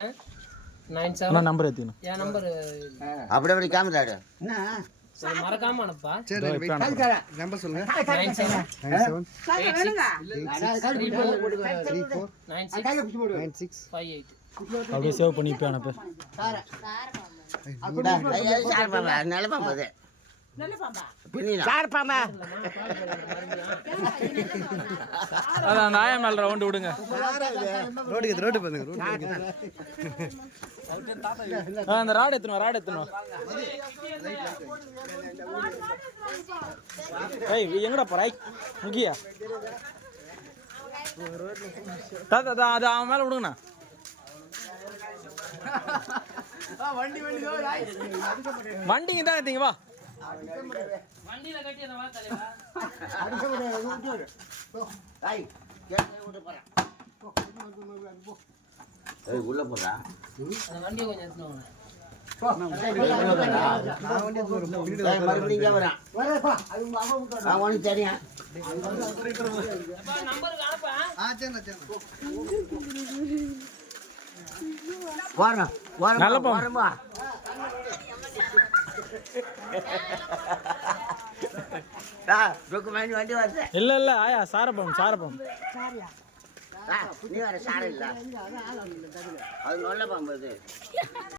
97 number ஏத்தினா என் number அப்படி காமிடாடு மறக்காம அனுப்பா number சொல்லுங்க 97 அப்படியே சேவ் பண்ணி இப்போ அனுப்பு நிலப்பா போது அதான் அந்த ஆயா மேல ரவுண்டு விடுங்க ரோடு பண்ணுங்க அந்த ராடு எத்தணும் ஏய் எங்கடா போறாய் முக்கியா தாத்தா அது அவன் மேல விடுங்கண்ணா வண்டிங்க தான் ஏத்தீங்க வா வண்டியில கட்டி அந்த வா தலைவா உள்ள போறா அந்த வண்டியை கொஞ்சம் எடுத்துனோங்க மறுபடியும் வரேன் தெரியும் நம்பருக்கு அனுப்பா வரமா வண்டி வருது இல்ல ஆயா சாரப்பம் நீ வர சாரம் இல்ல அது நல்ல பாம்பு